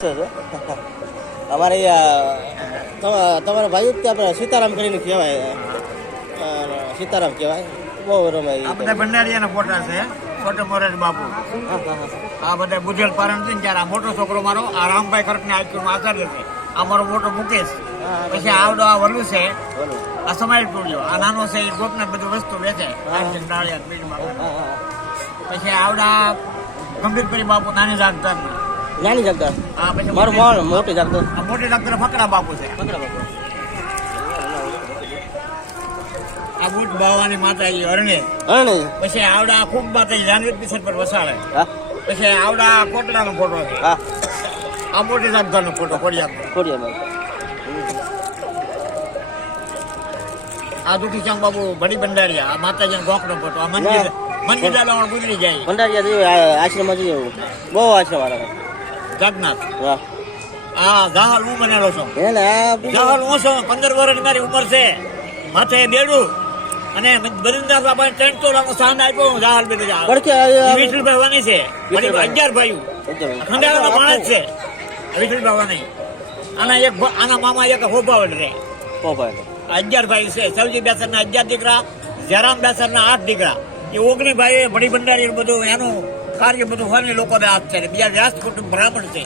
અમારે તમારા ભાઈ ત્યાં સીતારામ કરીને કહેવાય, સીતારામ કહેવાય. બહુ રમે. આ બધા ભંડારીયાના ફોટા છે. છોટે મોરારી બાપુ, આ બધા બુધેલ પારણ છે ને ત્યારે આ મોટો છોકરો મારો આ રામભાઈ ખરકને આઈક્યુમાં આચાર્ય છે. આ મારો મોટો મુકેશ. પછી આવડો આ વલુ છે, આ સમાજ ટોળ્યો. આ નાનો છે એ ગોપને બધું વસ્તુ વેચે. પછી આવડા ગંભીરપરી બાપુ નાની જાગતર. નાની જગત. હા, પછી મારું મોટી જગત. મોટી જાગતર ફકરા બાપુ છે. આ બુટ બાવાની માતા એ હરણે. પછી આવડા ખૂબ માતા જાનવી પિસર પર વસાડે. પછી આવડા કોટડાનો ફોટો છે. આ મોટી જાગતરનો ફોટો ખોડિયામાં. આ દુખી ચાંગ બાબુ ભડી ભંડારીયા. આ માતાજીનો ગોખનો ફોટો. આ મંદિર દાદા ગુજરી જાય. ભંડારીયા આશ્રમ જેવું બહુ આશ્રમ વાળા જગન્નાથ. હા, જહાલ હું બનેલો છું. જહાલ હું છું. 15 વર્ષની મારી ઉંમર છે. માથે બેડું અને બરિંદાસ બાપાને 3 તોલાનો સાંડ આપ્યો. હું જહાલ બેઠો વિઠ્ઠલભાઈ વાની છે. 11 ભાઈઓ ખંડાળાના માણસ છે વિઠ્ઠલભાઈ વાની. આના મામા એક હોભાવડ રે. 11 ભાઈ છે. સવજી બેસર ના 11 દીકરા, જયરામ બેસર ના 8 દીકરા. એ 19 ભાઈ ભડી ભંડારી બધું એનું કાર્ય બધું હોય લોકો હાથ છે. બીજા વ્યાસ કુટુંબ બ્રાહ્મણ છે.